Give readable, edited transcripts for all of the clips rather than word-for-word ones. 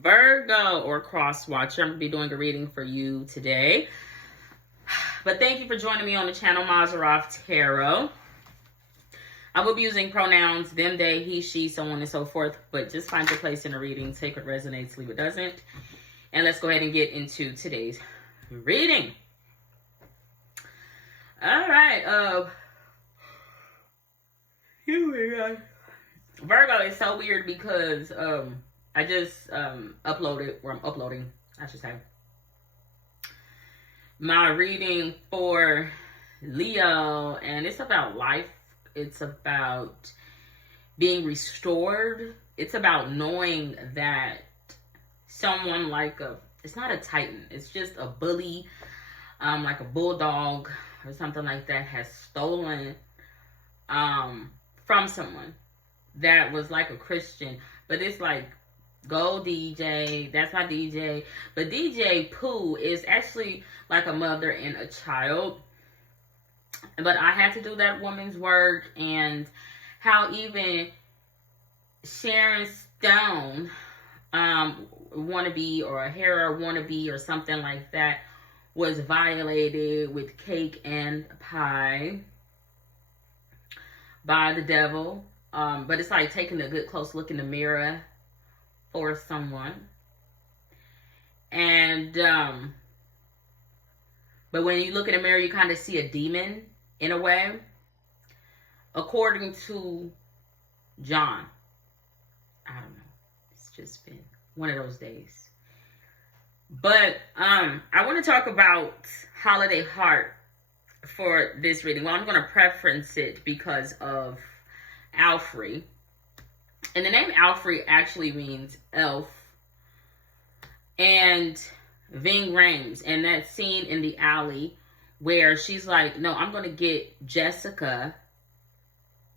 Virgo or cross watcher. I'm going to be doing a reading for you today. But thank you for joining me on the channel, Maserov Tarot. I will be using pronouns them, they, he, she, so on and so forth. But just find your place in a reading. Take what resonates, leave what doesn't. And let's go ahead and get into today's reading. All right. Virgo is so weird because I just uploaded, or I'm uploading, I should say, my reading for Leo, and it's about life. It's about being restored. It's about knowing that someone like it's not a titan, it's just a bully, like a bulldog or something like that, has stolen from someone that was like a Christian. But it's like, go DJ, that's my DJ. But DJ Pooh is actually like a mother and a child. But I had to do that woman's work, and how even Sharon Stone wannabe, or a Hera wannabe or something like that, was violated with cake and pie by the devil. But it's like taking a good close look in the mirror for someone. And but when you look in the mirror, you kind of see a demon in a way, according to John. I don't know, it's just been one of those days. But I want to talk about Holiday Heart for this reading. Well, I'm going to preference it because of Alfred. And the name Alfred actually means elf. And Ving Rhames, and that scene in the alley where she's like, no, I'm going to get Jessica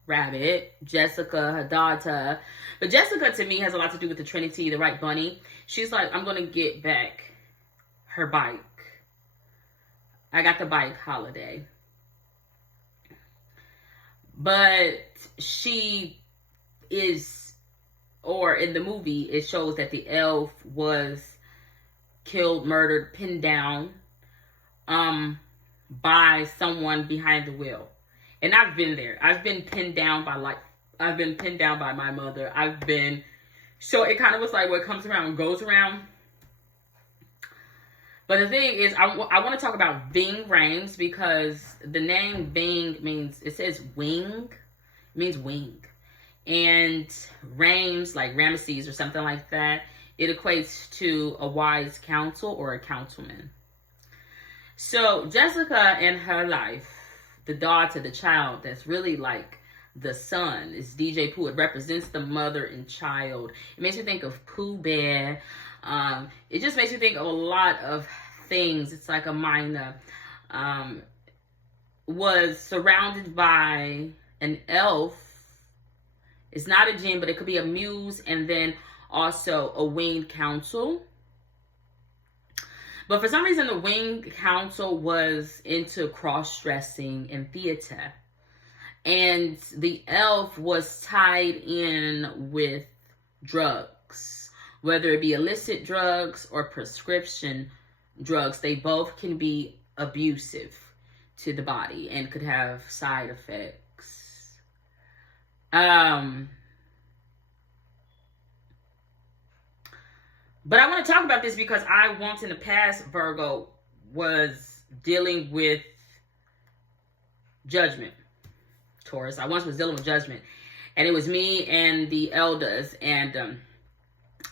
Rabbit, Jessica, her daughter. But Jessica, to me, has a lot to do with the Trinity, the right bunny. She's like, I'm going to get back her bike. I got the bike, Holiday. But she is, or in the movie, it shows that the elf was killed, murdered, pinned down by someone behind the wheel. And I've been there. I've been pinned down by I've been pinned down by my mother. So it kind of was like, what comes around goes around. But the thing is, I want to talk about Ving Rhames, because the name Ving means, it says wing, it means wing. And Rhames, like Ramesses or something like that, it equates to a wise counsel or a councilman. So Jessica and her life, the daughter, the child, that's really like the son, is DJ Pooh. It represents the mother and child. It makes me think of Pooh Bear. It just makes me think of a lot of things. It's like a minor. Was surrounded by an elf. It's not a jinn, but it could be a muse, and then also a winged council. But for some reason, the winged council was into cross-dressing and theater. And the elf was tied in with drugs, whether it be illicit drugs or prescription drugs. They both can be abusive to the body and could have side effects. But I want to talk about this because I once in the past, Virgo, was dealing with judgment. Taurus, I once was dealing with judgment. And it was me and the elders. And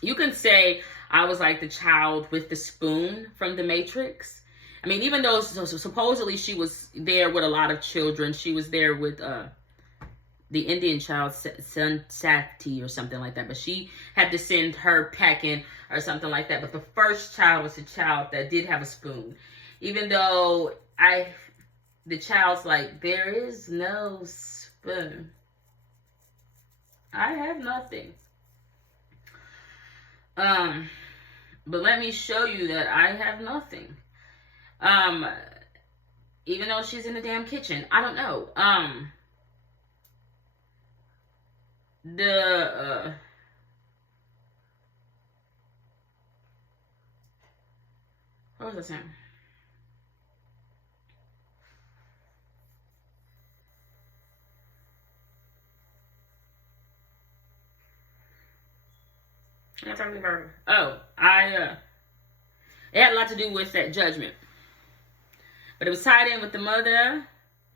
you can say I was like the child with the spoon from The Matrix. I mean, even though supposedly she was there with a lot of children. She was there with the Indian child, Sati or something like that. But she had to send her packing or something like that. But the first child was a child that did have a spoon. Even though the child's like, there is no spoon. I have nothing. But let me show you that I have nothing. Even though she's in the damn kitchen. I don't know. What was I saying? I'm talking about. Oh, it had a lot to do with that judgment, but it was tied in with the mother,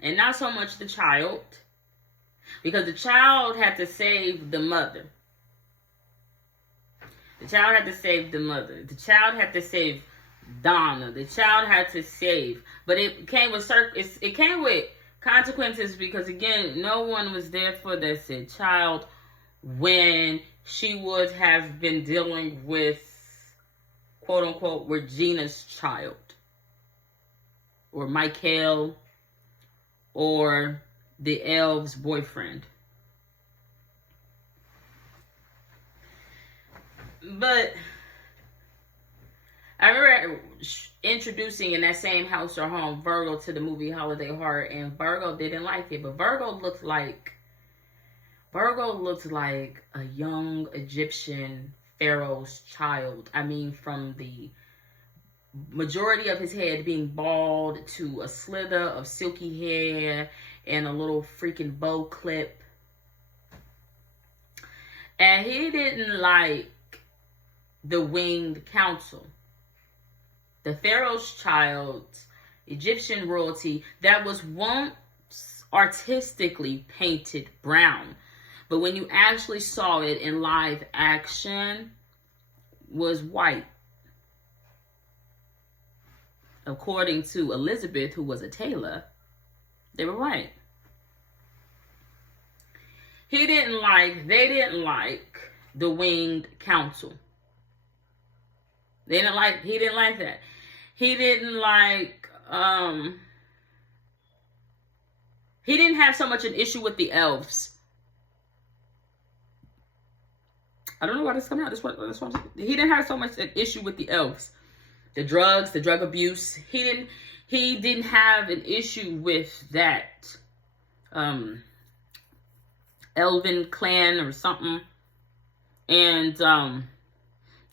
and not so much the child, because the child had to save the mother. The child had to save the mother. The child had to save Donna. The child had to save, but it came with it came with consequences, because again, no one was there for the said child when she would have been dealing with, quote unquote, Regina's child, or Michael, or the elf's boyfriend. But I remember introducing in that same house or home Virgo to the movie Holiday Heart, and Virgo didn't like it. But Virgo looked like a young Egyptian pharaoh's child. I mean, from the majority of his head being bald to a slither of silky hair and a little freaking bow clip. And he didn't like the winged council. The pharaoh's child, Egyptian royalty, that was once artistically painted brown, but when you actually saw it in live action, was white. According to Elizabeth, who was a tailor, they were white. They didn't like the winged council. He didn't like that. He didn't like, he didn't have so much an issue with the elves. I don't know why this is coming out. That's what I'm saying. He didn't have so much an issue with the elves. The drugs, the drug abuse. He didn't have an issue with that elven clan or something. And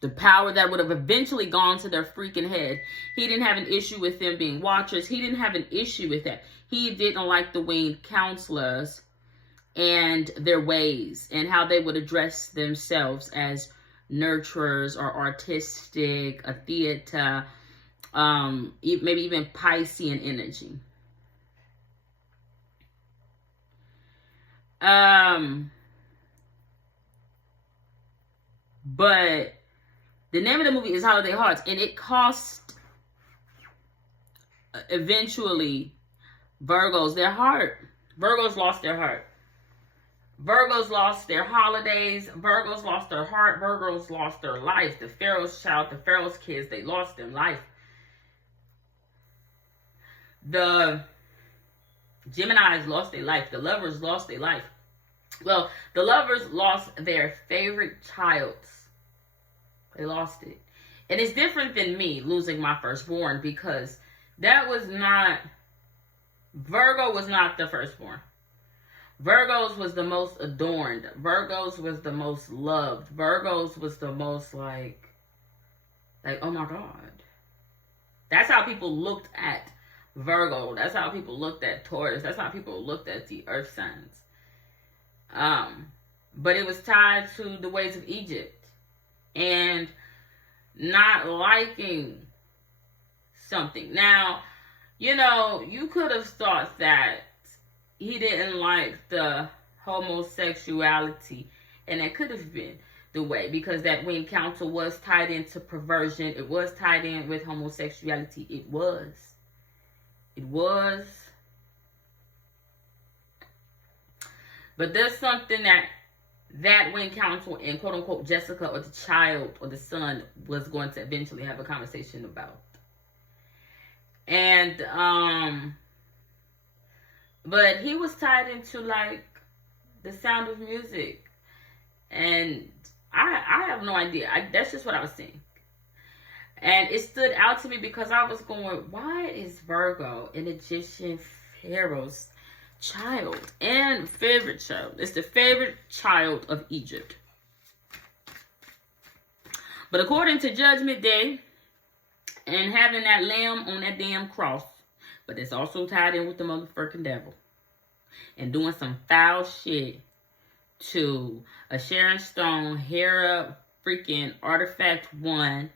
the power that would have eventually gone to their freaking head. He didn't have an issue with them being watchers. He didn't have an issue with that. He didn't like the winged counselors and their ways and how they would address themselves as nurturers or artistic, a theater, maybe even Piscean energy. But the name of the movie is Holiday Hearts, and it cost eventually Virgos their heart. Virgos lost their heart. Virgos lost their holidays. Virgos lost their heart. Virgos lost their life. The Pharaoh's child, the Pharaoh's kids, they lost their life. The Geminis lost their life. The lovers lost their life. Well, the lovers lost their favorite child. They lost it. And it's different than me losing my firstborn, because that was not, Virgo was not the firstborn. Virgos was the most adorned. Virgos was the most loved. Virgos was the most like, oh my God. That's how people looked at Virgo. That's how people looked at Taurus. That's how people looked at the earth signs. But it was tied to the ways of Egypt. And not liking something. Now, you could have thought that he didn't like the homosexuality, and that could have been the way, because that winged council was tied into perversion. It was tied in with homosexuality. It was. But there's something that winged council and quote unquote Jessica, or the child or the son, was going to eventually have a conversation about. And but he was tied into like the Sound of Music, and I have no idea. That's just what I was seeing, and it stood out to me because I was going, why is Virgo an Egyptian pharaoh's child and favorite child? It's the favorite child of Egypt. But according to Judgment Day and having that lamb on that damn cross. But it's also tied in with the motherfucking devil. And doing some foul shit to a Sharon Stone, Hera, freaking Artifact 1,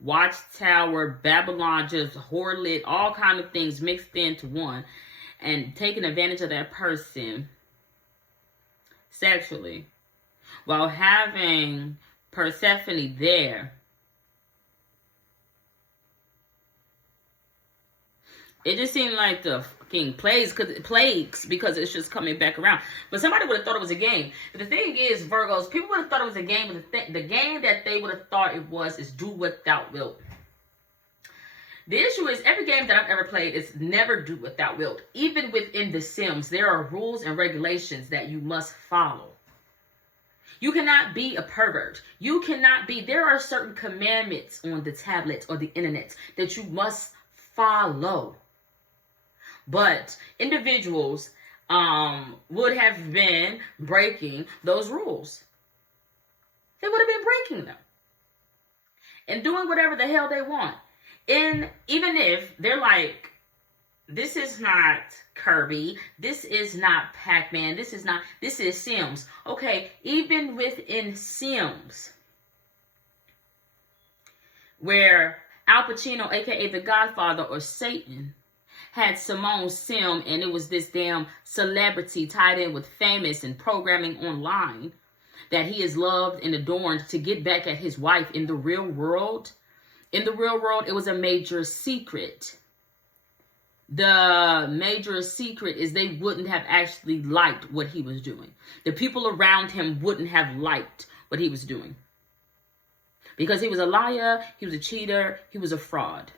Watchtower, Babylon, just Horlet, all kind of things mixed into one. And taking advantage of that person sexually. While having Persephone there. It just seemed like the fucking plagues because it's just coming back around. But somebody would have thought it was a game. But the thing is, Virgos, people would have thought it was a game. But the game that they would have thought it was is do without will. The issue is every game that I've ever played is never do without will. Even within The Sims, there are rules and regulations that you must follow. You cannot be a pervert. You cannot be. There are certain commandments on the tablets or the internet that you must follow. But individuals would have been breaking those rules. They would have been breaking them. And doing whatever the hell they want. And even if they're like, this is not Kirby, this is not Pac-Man, this is Sims. Okay, even within Sims, where Al Pacino, aka the Godfather or Satan, had Simone Sim, and it was this damn celebrity tied in with famous and programming online that he is loved and adorned to get back at his wife in the real world. In the real world, it was a major secret. The major secret is they wouldn't have actually liked what he was doing. The people around him wouldn't have liked what he was doing. Because he was a liar, he was a cheater, he was a fraud.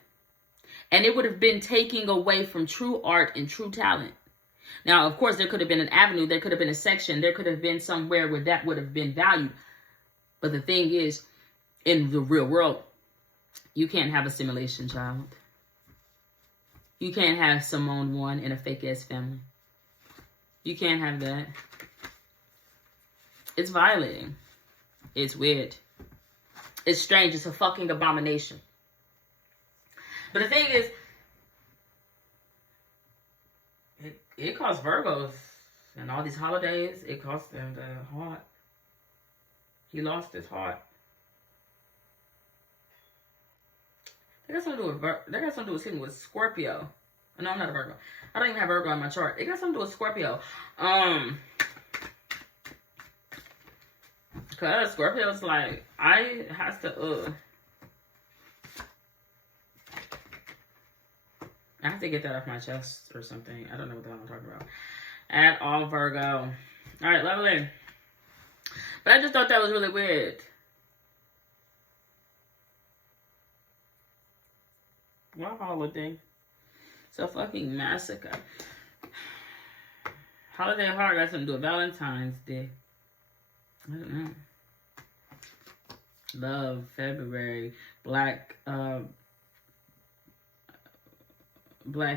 And it would have been taking away from true art and true talent. Now, of course, there could have been an avenue, there could have been a section, there could have been somewhere where that would have been valued. But the thing is, in the real world, you can't have a simulation child. You can't have Simone 1 in a fake-ass family. You can't have that. It's violating. It's weird. It's strange. It's a fucking abomination. But the thing is, it costs Virgos and all these holidays, it costs them their heart. He lost his heart. They got something to do with Scorpio. No, I'm not a Virgo. I don't even have Virgo on my chart. It got something to do with Scorpio. Cause Scorpio's like, I have to get that off my chest or something. I don't know what the hell I'm talking about. At all, Virgo. All right, lovely. But I just thought that was really weird. What holiday? It's a fucking massacre. Holiday heart got something to do with Valentine's Day. I don't know. Love, February, Black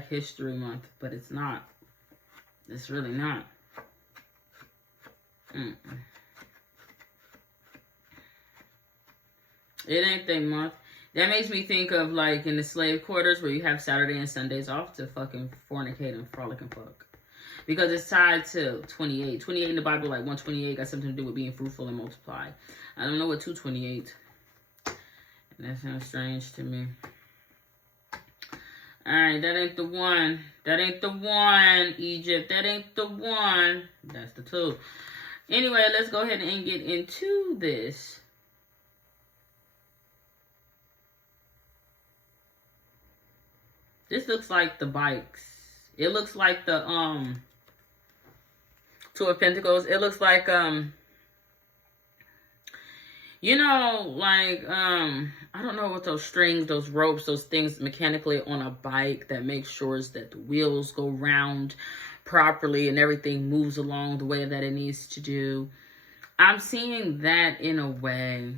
History Month, but it's not. It's really not. It ain't their month. That makes me think of like in the slave quarters where you have Saturday and Sundays off to fucking fornicate and frolic and fuck. Because it's tied to 28. 28 in the Bible, like 128, got something to do with being fruitful and multiply. I don't know what 228. And that sounds strange to me. Alright, that ain't the one. That ain't the one, Egypt. That ain't the one. That's the 2. Anyway, let's go ahead and get into this. This looks like the bikes. It looks like the Two of Pentacles. It looks like you know, like I don't know what those strings, those ropes, those things mechanically on a bike that makes sure that the wheels go round properly and everything moves along the way that it needs to do. I'm seeing that in a way.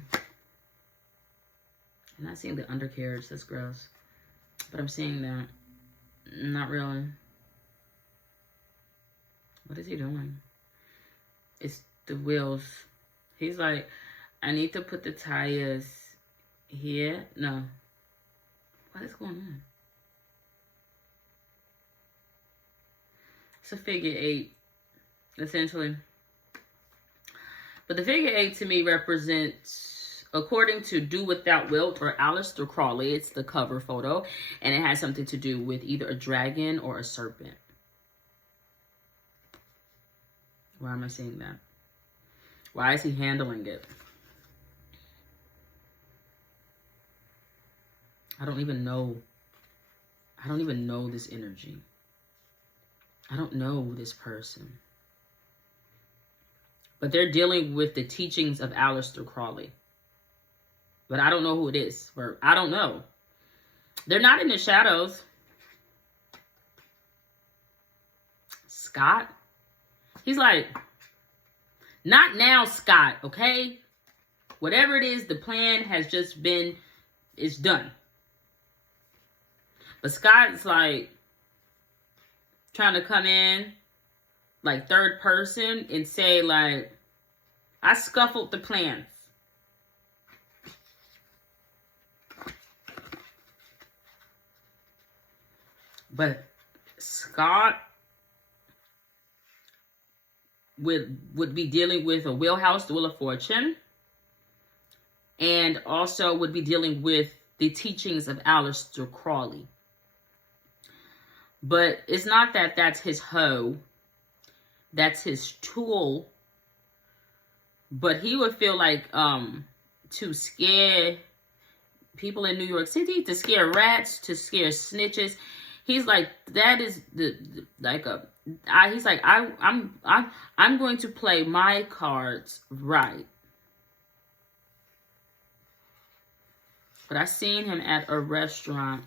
I'm not seeing the undercarriage. That's gross. But I'm seeing that. Not really. What is he doing? It's the wheels. He's like, I need to put the tires here. No. What is going on? It's a figure 8, essentially. But the figure 8 to me represents, according to Do Without Wilt or Aleister Crowley, it's the cover photo, and it has something to do with either a dragon or a serpent. Why am I seeing that? Why is he handling it? I don't even know. I don't even know this energy. I don't know this person. But they're dealing with the teachings of Aleister Crowley. But I don't know who it is. Or I don't know. They're not in the shadows. Scott? He's like, not now, Scott, okay? Whatever it is, the plan has just been, it's done. But Scott's like trying to come in like third person and say like, I scuffled the plans. But Scott would be dealing with a wheelhouse, the Wheel of Fortune, and also would be dealing with the teachings of Aleister Crowley. But it's not that that's his hoe. That's his tool. But he would feel like to scare people in New York City, to scare rats, to scare snitches. He's like, that is he's like, I'm going to play my cards right. But I seen him at a restaurant.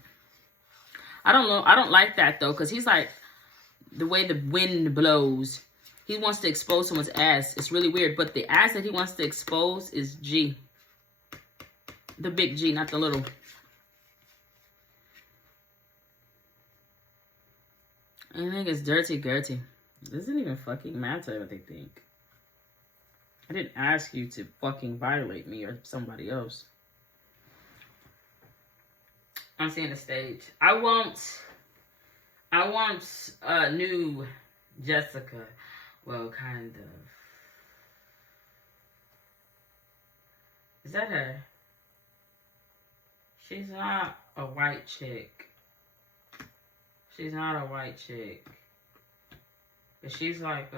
I don't know. I don't like that though, because he's like, the way the wind blows, he wants to expose someone's ass. It's really weird. But the ass that he wants to expose is G. The big G, not the little. I think it's dirty, gerty. It doesn't even fucking matter what they think. I didn't ask you to fucking violate me or somebody else. I'm seeing the stage. I want a new Jessica. Well, kind of. Is that her? She's not a white chick. She's not a white chick. But she's like,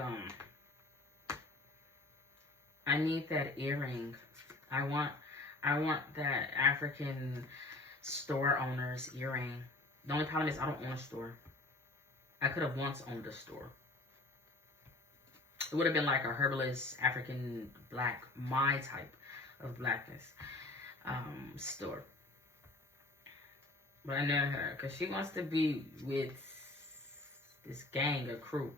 I need that earring. I want that African store owner's earring. The only problem is I don't own a store. I could have once owned a store. It would have been like a herbalist, African black, my type of blackness store. But I know her because she wants to be with this gang or crew.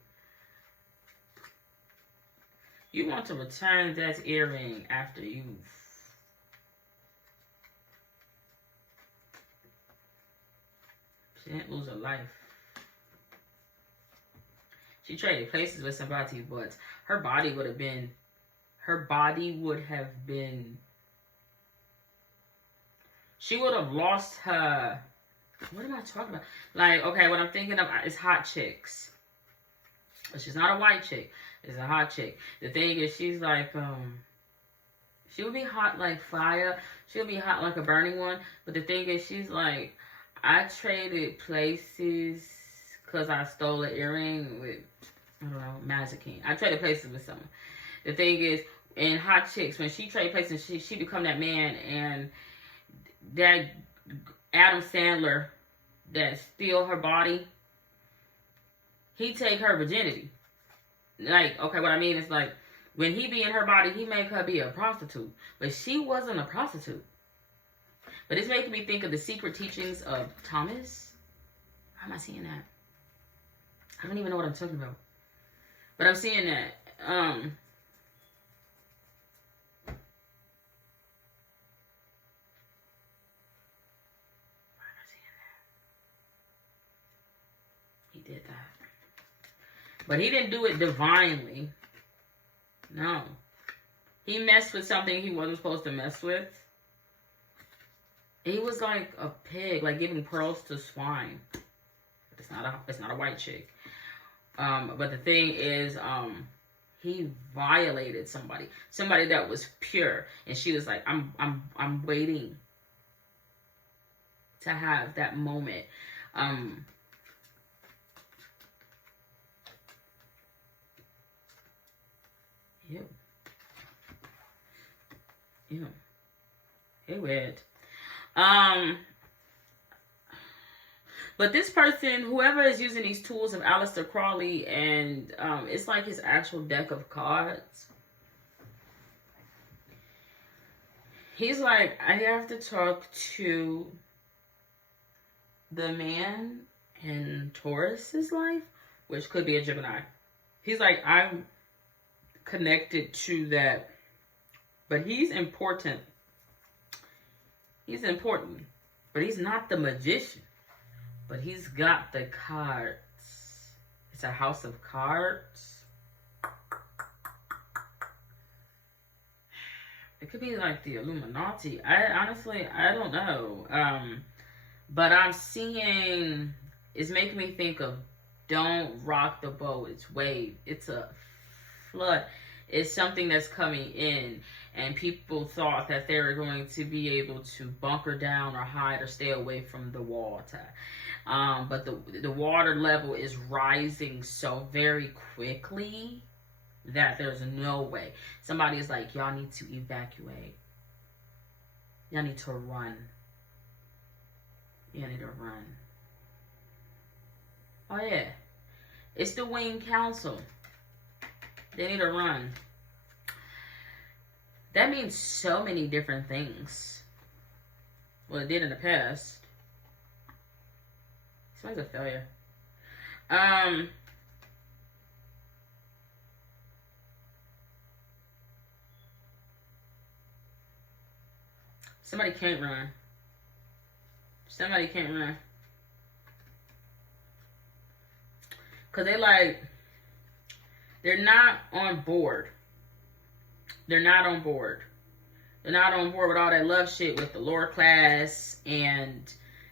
You want to return that earring after you. She didn't lose her life. She traded places with somebody, but her body would have been. She would have lost her. What am I talking about? Like, okay, what I'm thinking of is hot chicks. But she's not a white chick. It's a hot chick. The thing is, she's like, she would be hot like fire. She'll be hot like a burning one. But the thing is, she's like, I traded places because I stole an earring with, I don't know, Magic King. I traded places with someone. The thing is, in hot chicks, when she traded places, she become that man, and that Adam Sandler that steal her body, he take her virginity. Like, okay, what I mean is like, when he be in her body, he make her be a prostitute. But she wasn't a prostitute. But it's making me think of the secret teachings of Thomas. How am I seeing that? I don't even know what I'm talking about. But I'm seeing that. Why am I seeing that? He did that. But he didn't do it divinely. No. He messed with something he wasn't supposed to mess with. He was like a pig, like giving pearls to swine. It's not a white chick. But the thing is, he violated somebody that was pure, and she was like, I'm waiting to have that moment. Ew. Ew. Hey, weird. But this person, whoever is using these tools of Aleister Crowley, and it's like his actual deck of cards. He's like, I have to talk to the man in Taurus's life, which could be a Gemini. He's like, I'm connected to that, but he's important. He's important, but he's not the magician. But he's got the cards. It's a house of cards. It could be like the Illuminati. I don't know. But I'm seeing, it's making me think of don't rock the boat. It's wave. It's a flood. It's something that's coming in. And people thought that they were going to be able to bunker down or hide or stay away from the water. But the water level is rising so very quickly that there's no way. Somebody is like, y'all need to evacuate. Y'all need to run. Y'all need to run. Oh yeah. It's the Wing Council. They need to run. That means so many different things. Well, it did in the past. Smells a failure. Somebody can't run. Somebody can't run. Because they're not on board. They're not on board. They're not on board with all that love shit with the lower class and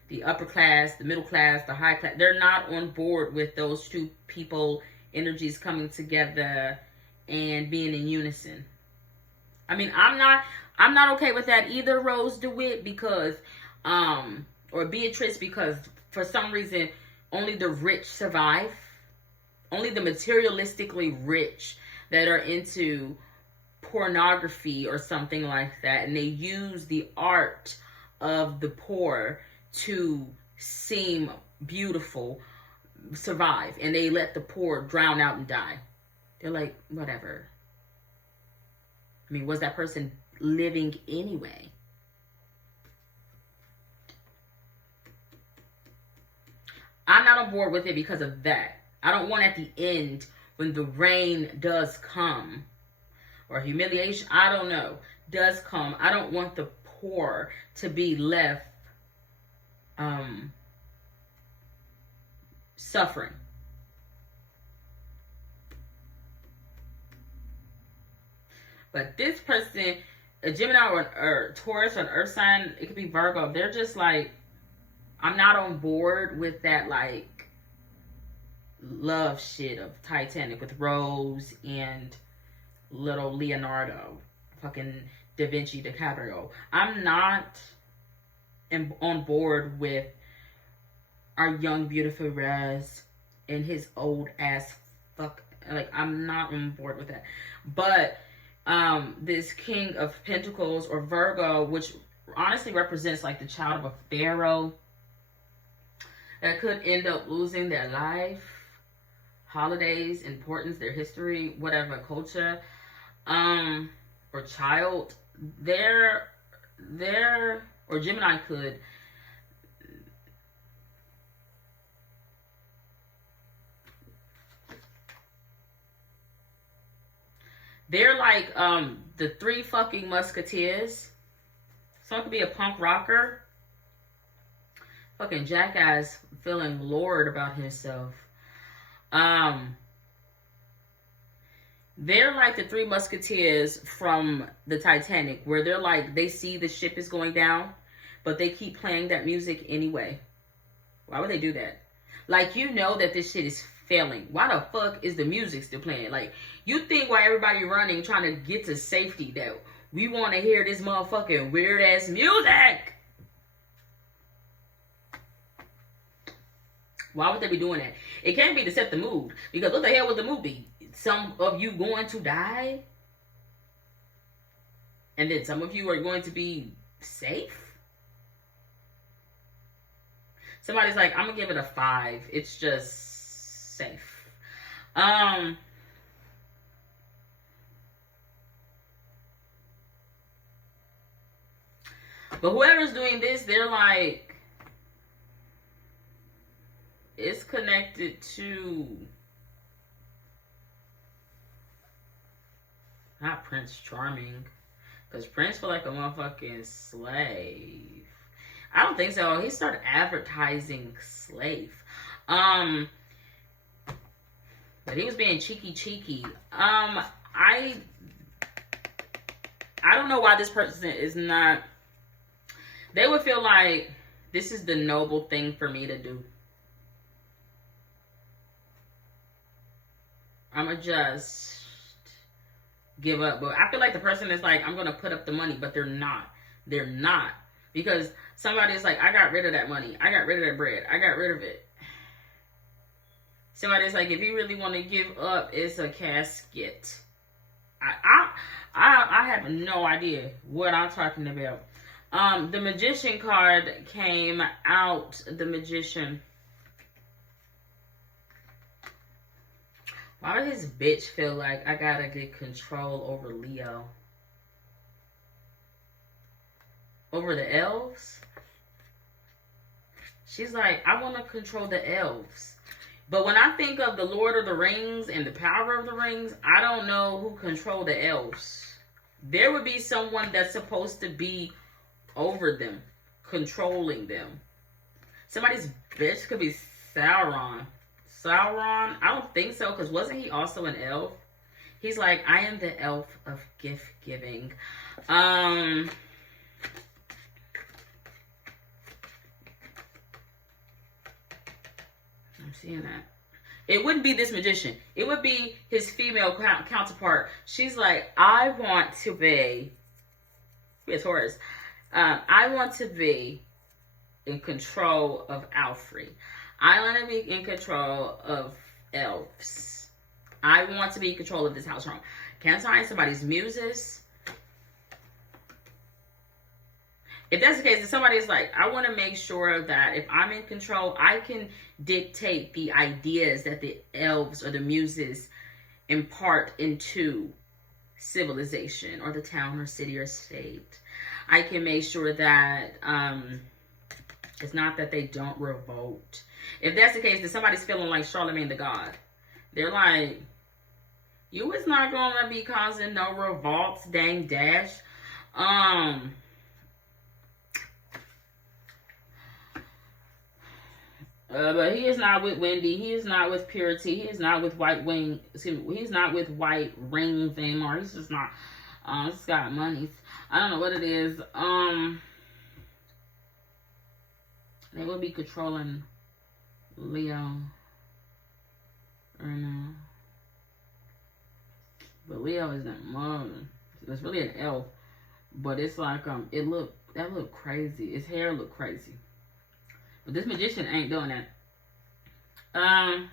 the upper class, the middle class, the high class. They're not on board with those two people energies coming together and being in unison. I mean, I'm not okay with that either, Rose DeWitt, because or Beatrice, because for some reason only the rich survive. Only the materialistically rich that are into pornography or something like that, and they use the art of the poor to seem beautiful, survive, and they let the poor drown out and die. They're like, whatever. I mean, was that person living anyway? I'm not on board with it because of that. I don't want at the end, when the rain does come, or humiliation, I don't know, does come, I don't want the poor to be left suffering. But this person, a Gemini or Taurus or an Earth sign, it could be Virgo, they're just like, I'm not on board with that, like, love shit of Titanic with Rose and little Leonardo, fucking Da Vinci DiCaprio. I'm not on board with our young, beautiful Raz and his old ass fuck. Like, I'm not on board with that. But this King of Pentacles or Virgo, which honestly represents like the child of a pharaoh that could end up losing their life, holidays, importance, their history, whatever, culture, or child, or Gemini could, they're like the Three Fucking Musketeers. Someone could be a punk rocker, fucking jackass, feeling lord about himself. They're like the Three Musketeers from the Titanic, where they're like, they see the ship is going down, but they keep playing that music anyway. Why would they do that? Like, you know that this shit is failing. Why the fuck is the music still playing? Like, you think while everybody running, trying to get to safety, that we want to hear this motherfucking weird-ass music? Why would they be doing that? It can't be to set the mood. Because what the hell would the mood be? Some of you going to die? And then some of you are going to be safe? Somebody's like, I'm going to give it a 5. It's just safe. But whoever's doing this, they're like, it's connected to not Prince Charming, because Prince feel like a motherfucking slave. I don't think so. He started advertising slave. But he was being cheeky. I don't know why this person is not. They would feel like this is the noble thing for me to do. I'ma just give up. But I feel like the person is like, I'm gonna put up the money, but they're not. They're not. Because somebody's like, I got rid of that money. I got rid of that bread. I got rid of it. Somebody's like, if you really want to give up, it's a casket. I have no idea what I'm talking about. The Magician card came out. The Magician. Why does this bitch feel like I gotta get control over Leo? Over the elves? She's like, I want to control the elves. But when I think of the Lord of the Rings and the power of the rings, I don't know who control the elves. There would be someone that's supposed to be over them, controlling them. Somebody's bitch could be Sauron. Sauron? I don't think so, because wasn't he also an elf? He's like, I am the elf of gift giving. I'm seeing that. It wouldn't be this magician. It would be his female counterpart. She's like, I want to be, it's Taurus. I want to be in control of Alfred. I want to be in control of elves. I want to be in control of this house home. Can't sign somebody's muses. If that's the case, if somebody's like, I want to make sure that if I'm in control, I can dictate the ideas that the elves or the muses impart into civilization or the town or city or state. I can make sure that it's not that they don't revolt. If that's the case, then somebody's feeling like Charlemagne the God. They're like, you is not going to be causing no revolts, dang dash. But he is not with Wendy. He is not with Purity. He is not with White Wing. Excuse me. He's not with White Rings anymore. He's just not. He's got money. I don't know what it is. They will be controlling Leo right now. But Leo isn't mom. It's really an elf. But it's like that look crazy. His hair look crazy. But this magician ain't doing that. I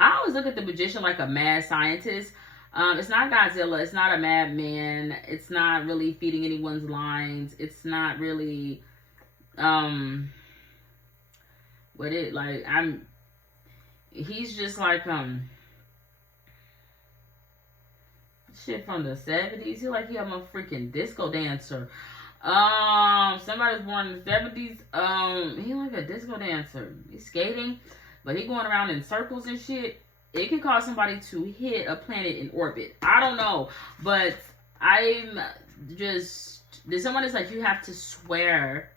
always look at the magician like a mad scientist. It's not Godzilla. It's not a madman. It's not really feeding anyone's lines. It's not really he's just like shit from the 70s. He's like he a freaking disco dancer. Somebody was born in the 70s. He like a disco dancer. He's skating, but he going around in circles and shit. It can cause somebody to hit a planet in orbit. I don't know, but I'm just, there's someone that's like, you have to swear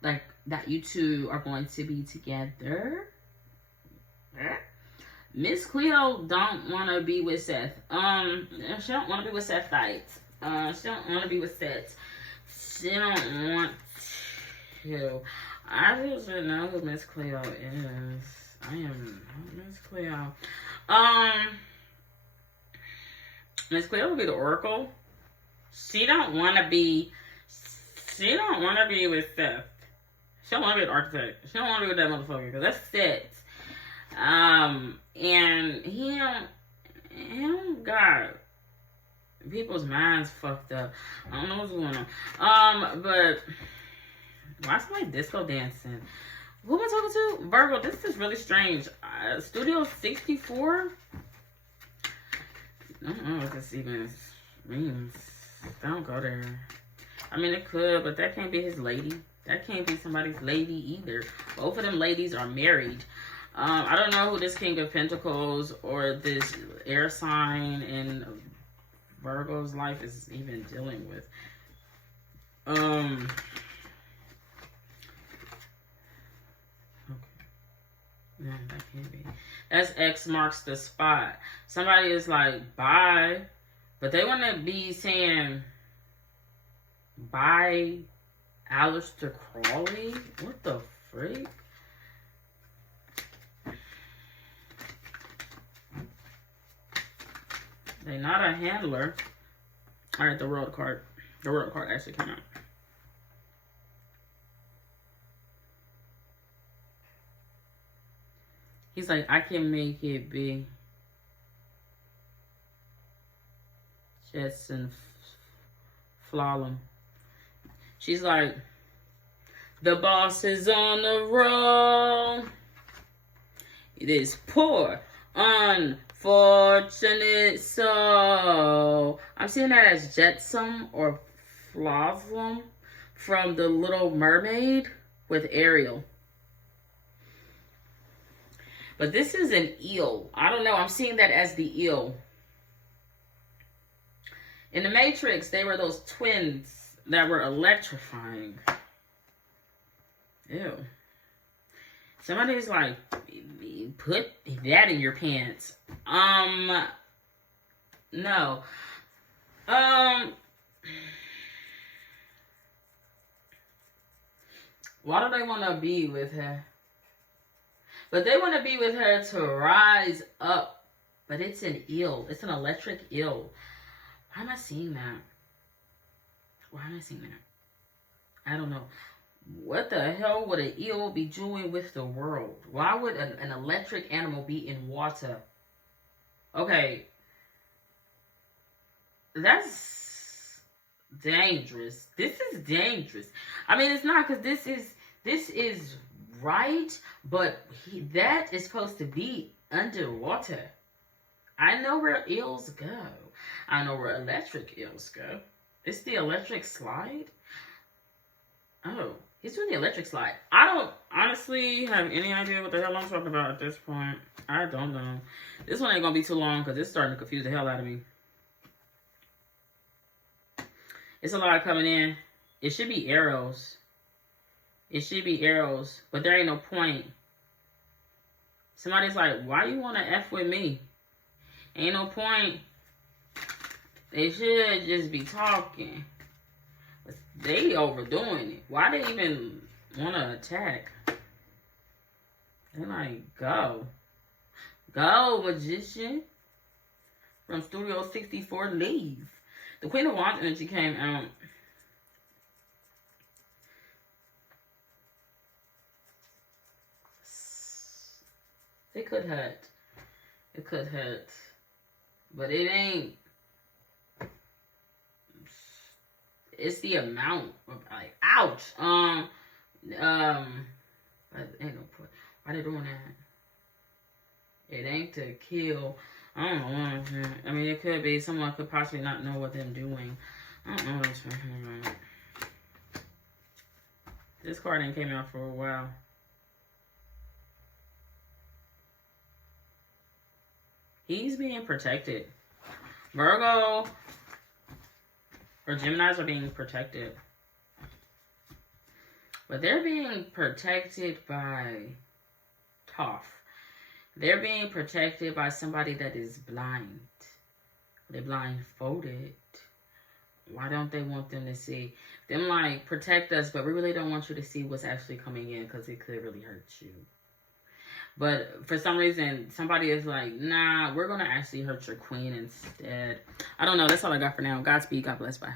like that you two are going to be together. Miss Cleo don't want to be with Seth. She don't want to be with Seth. She don't want to be with Seth. She don't want to. I just don't know who Miss Cleo is. I am Miss Cleo. Miss Cleo will be the Oracle. She don't want to be. She don't want to be with Seth. She don't want to be an architect. She don't want to be with that motherfucker because that's Seth. And he don't got people's minds fucked up. I don't know what's going on. But why somebody disco dancing? Who am I talking to? Virgo, this is really strange. Studio 64? I don't know what this even means. Don't go there. I mean, it could, but that can't be his lady. That can't be somebody's lady either. Both of them ladies are married. I don't know who this King of Pentacles or this air sign in Virgo's life is even dealing with. Okay. No, that can't be. That's X marks the spot. Somebody is like, bye. But they want to be saying, bye, Aleister Crowley? What the freak? They're not a handler. Alright, the world card. The world card actually came out. He's like, I can make it big. Jetson Flallam. She's like, the boss is on the roll. It is poor, unfortunate soul. I'm seeing that as Jetsam or Flavum from The Little Mermaid with Ariel. But this is an eel. I don't know. I'm seeing that as the eel. In the Matrix, they were those twins that were electrifying. Ew. Somebody's like, put that in your pants. No. Why do they want to be with her? But they want to be with her to rise up. But it's an eel. It's an electric eel. Why am I seeing that? Why am I seeing that? I don't know. What the hell would an eel be doing with the world? Why would an electric animal be in water? Okay. That's dangerous. This is dangerous. I mean, it's not because this is right, but that is supposed to be underwater. I know where eels go. I know where electric eels go. It's the electric slide? Oh, he's doing the electric slide. I don't honestly have any idea what the hell I'm talking about at this point. I don't know. This one ain't gonna be too long because it's starting to confuse the hell out of me. It's a lot coming in. It should be arrows. It should be arrows, but there ain't no point. Somebody's like, why you want to F with me? Ain't no point. They should just be talking. But they overdoing it. Why they even want to attack? They're like, go. Go, magician. From Studio 64, leave. The Queen of Wands energy came out. It could hurt. It could hurt. But it ain't. It's the amount of like, ouch. But ain't no point. Why they doing that? It ain't to kill. I don't know. I mean, it could be someone could possibly not know what they're doing. I don't know what I'm talking about. This card ain't came out for a while. He's being protected. Virgo or Geminis are being protected. But they're being protected by Toph. They're being protected by somebody that is blind. They're blindfolded. Why don't they want them to see? Them like, protect us, but we really don't want you to see what's actually coming in because it could really hurt you. But for some reason, somebody is like, nah, we're going to actually hurt your queen instead. I don't know. That's all I got for now. Godspeed. God bless. Bye.